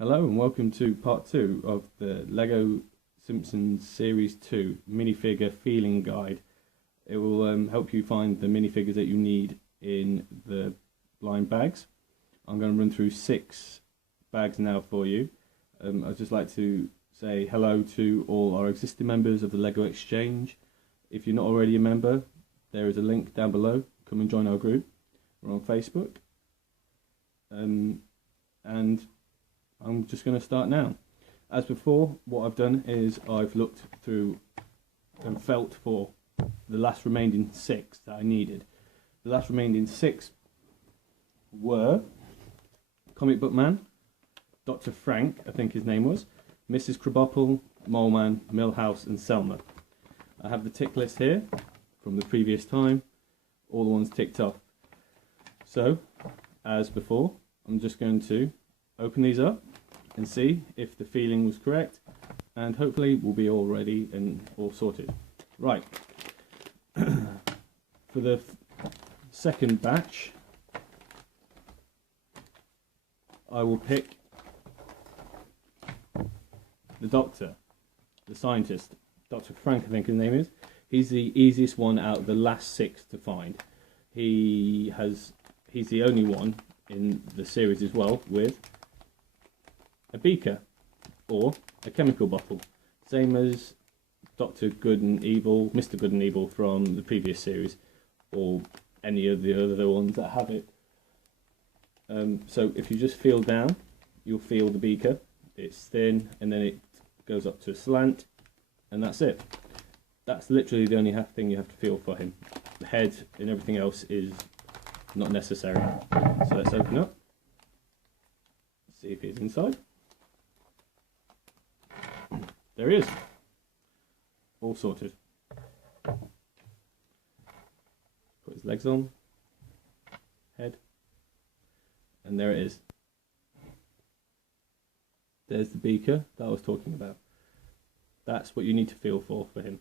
Hello and welcome to part 2 of the Lego Simpsons Series 2 minifigure feeling guide. It will help you find the minifigures that you need in the blind bags. I'm going to run through 6 bags now for you. I'd just like to say hello to all our existing members of the Lego Exchange. If you're not already a member, there is a link down below. Come and join our group. We're on Facebook. And I'm just going to start now. As before, what I've done is I've looked through and felt for the last remaining 6 that I needed. The last remaining 6 were Comic Book Man, Dr. Frank, I think his name was, Mrs. Krabappel, Mole Man, Milhouse and Selma. I have the tick list here from the previous time, all the ones ticked off. So, as before, I'm just going to open these up and see if the feeling was correct, and hopefully we'll be all ready and all sorted. Right, for the second batch I will pick the doctor, the scientist, Dr. Frank I think his name is. He's the easiest one out of the last 6 to find. He's the only one in the series as well with a beaker or a chemical bottle, same as Dr. Good and Evil, Mr. Good and Evil from the previous series, or any of the other ones that have it. So if you just feel down, you'll feel the beaker. It's thin and then it goes up to a slant, and that's it. That's literally the only thing you have to feel for him. The head and everything else is not necessary. So let's open up, see if he's inside. There he is, all sorted. Put his legs on, head, and there it is. There's the beaker that I was talking about. That's what you need to feel for him.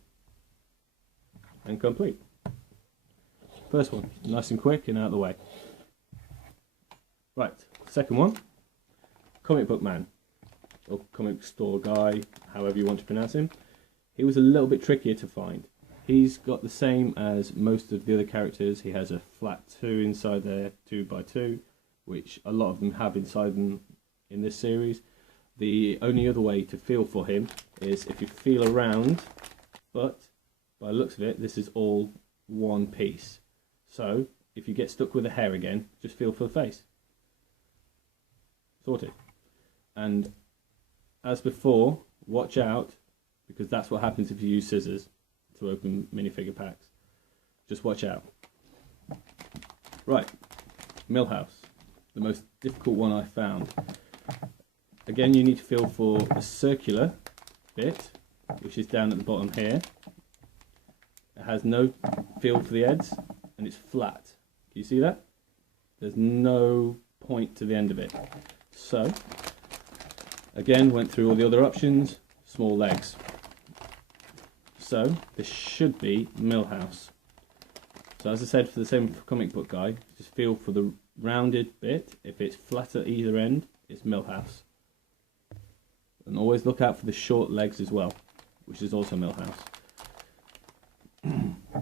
And complete. First one, nice and quick and out of the way. Right, second one, Comic Book Man, or comic store guy, however you want to pronounce him. He was a little bit trickier to find. He's got the same as most of the other characters. He has a flat 2 inside there, 2x2, which a lot of them have inside them in this series. The only other way to feel for him is if you feel around, but by the looks of it, this is all one piece. So if you get stuck with the hair again, just feel for the face. Sorted. And as before, watch out, because that's what happens if you use scissors to open minifigure packs. Just watch out. Right, Milhouse, the most difficult one I found. Again, you need to feel for the circular bit, which is down at the bottom here. It has no feel for the ends, and it's flat. Can you see that? There's no point to the end of it. So, again, went through all the other options, small legs. So, this should be Milhouse. So as I said, for the same comic book guy, just feel for the rounded bit. If it's flat at either end, it's Milhouse. And always look out for the short legs as well, which is also Milhouse.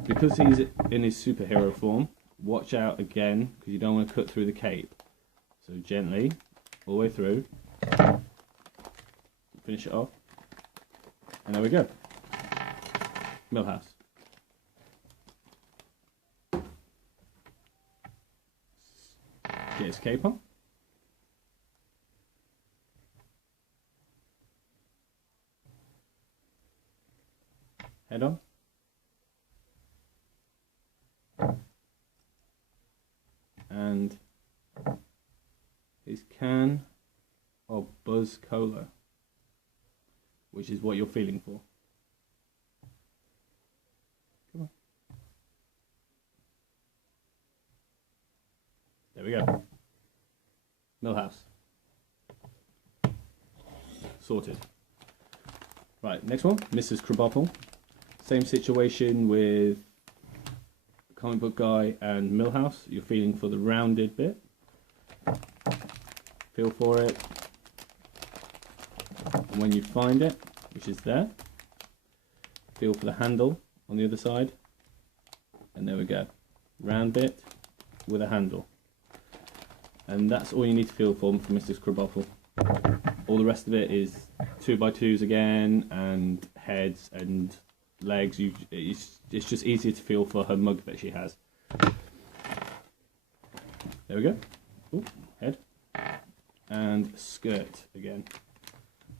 Because he's in his superhero form, watch out again, because you don't want to cut through the cape. So gently, all the way through, finish it off, and there we go. Milhouse. Get his cape on. Head on. And his can of Buzz Cola, which is what you're feeling for. Come on. There we go. Milhouse. Sorted. Right, next one, Mrs. Krabappel. Same situation with Comic Book Guy and Milhouse. You're feeling for the rounded bit. Feel for it. And when you find it, which is there, feel for the handle on the other side, and there we go, round bit with a handle. And that's all you need to feel for Mrs. Krabappel. All the rest of it is 2x2s again, and heads and legs. It's just easier to feel for her mug that she has. There we go. Ooh, head. And skirt again.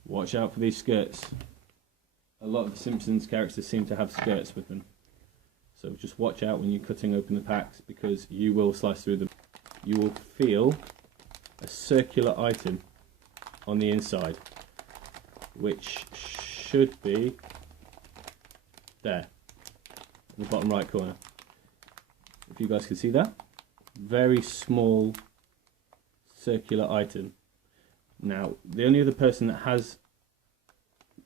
Watch out for these skirts. A lot of the Simpsons characters seem to have skirts with them. So just watch out when you're cutting open the packs, because you will slice through them. You will feel a circular item on the inside, which should be there, in the bottom right corner. If you guys can see that. Very small circular item. Now, the only other person that has,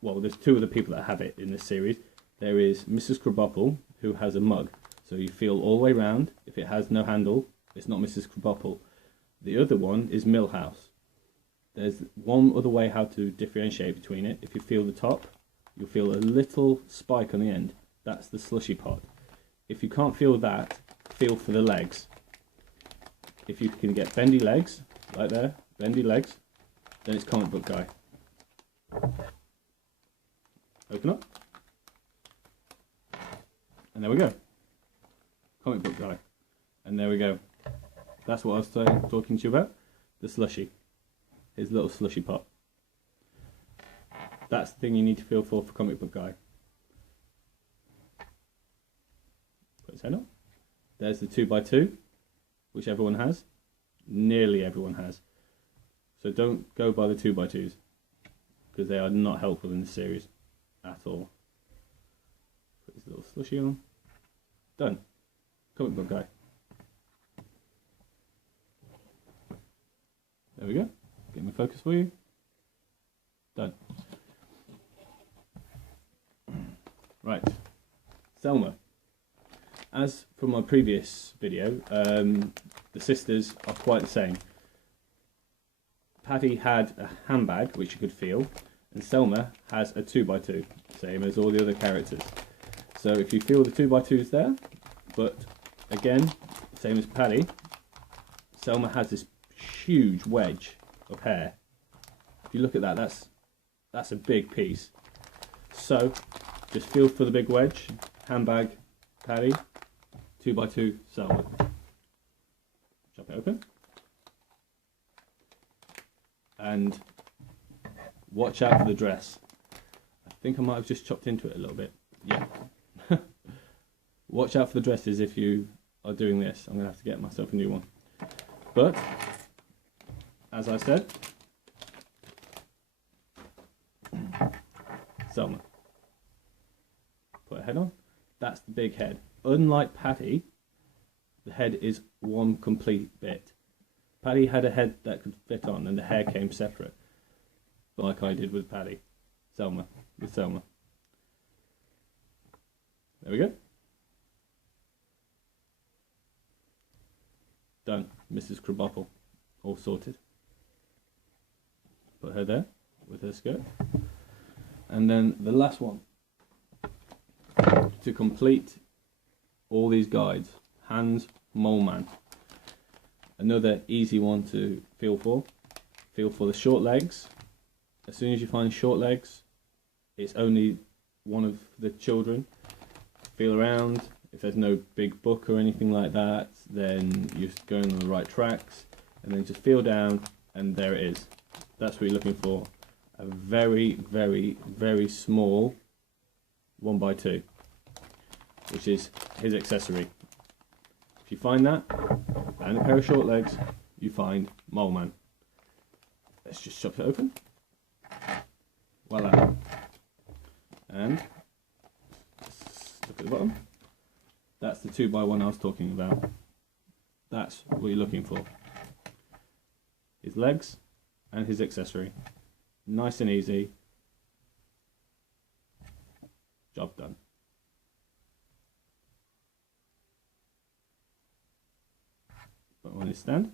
well, there's two other people that have it in this series. There is Mrs. Krabappel, who has a mug. So you feel all the way round. If it has no handle, it's not Mrs. Krabappel. The other one is Milhouse. There's one other way how to differentiate between it. If you feel the top, you'll feel a little spike on the end. That's the slushy pot. If you can't feel that, feel for the legs. If you can get bendy legs, like there, bendy legs, then it's Comic Book Guy. Open up. And there we go. Comic Book Guy. And there we go. That's what I was talking to you about. The slushy. His little slushy pot. That's the thing you need to feel for Comic Book Guy. Put his head on. There's the 2x2, which everyone has. Nearly everyone has. So don't go by the 2x2s, because they are not helpful in this series at all. Put his little slushy on. Done. Comic Book Guy. There we go. Get my focus for you. Done. Right. Selma. As from my previous video, the sisters are quite the same. Patty had a handbag, which you could feel, and Selma has a 2x2, same as all the other characters. So if you feel the 2x2s there, but again, same as Patty, Selma has this huge wedge of hair. If you look at that, that's a big piece. So just feel for the big wedge. Handbag, Patty, 2x2, Selma. Chop it open. And watch out for the dress. I think I might have just chopped into it a little bit. Yeah. Watch out for the dresses if you are doing this. I'm going to have to get myself a new one. But, as I said, Selma. Put her head on. That's the big head. Unlike Patty, the head is one complete bit. Patty had a head that could fit on and the hair came separate, like I did with Patty. Selma. With Selma. There we go. Done. Mrs. Krabappel. All sorted. Put her there with her skirt. And then the last one. To complete all these guides. Hans Mole Man. Another easy one to feel for. Feel for the short legs. As soon as you find short legs, it's only one of the children. Feel around. If there's no big book or anything like that, then you're going on the right tracks. And then just feel down, and there it is. That's what you're looking for. A very, very, very small 1x2, which is his accessory. If you find that, and a pair of short legs, you find Mole Man. Let's just chop it open. Voila. And look at the bottom. That's the 2x1 I was talking about. That's what you're looking for. His legs and his accessory. Nice and easy. Job done. Put on his stand.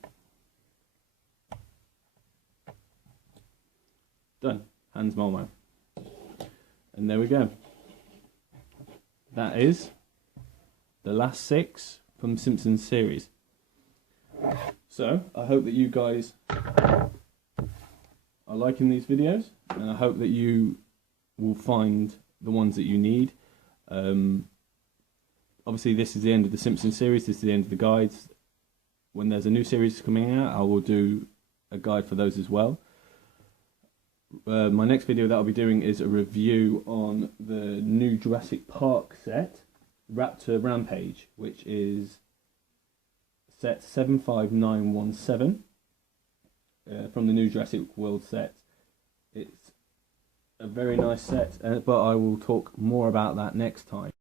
Done. Hans Moleman. And there we go. That is the last 6 from the Simpsons series. So, I hope that you guys are liking these videos, and I hope that you will find the ones that you need. Obviously, this is the end of the Simpsons series, this is the end of the guides. When there's a new series coming out, I will do a guide for those as well. My next video that I'll be doing is a review on the new Jurassic Park set, Raptor Rampage, which is set 75917 from the new Jurassic World set. It's a very nice set, but I will talk more about that next time.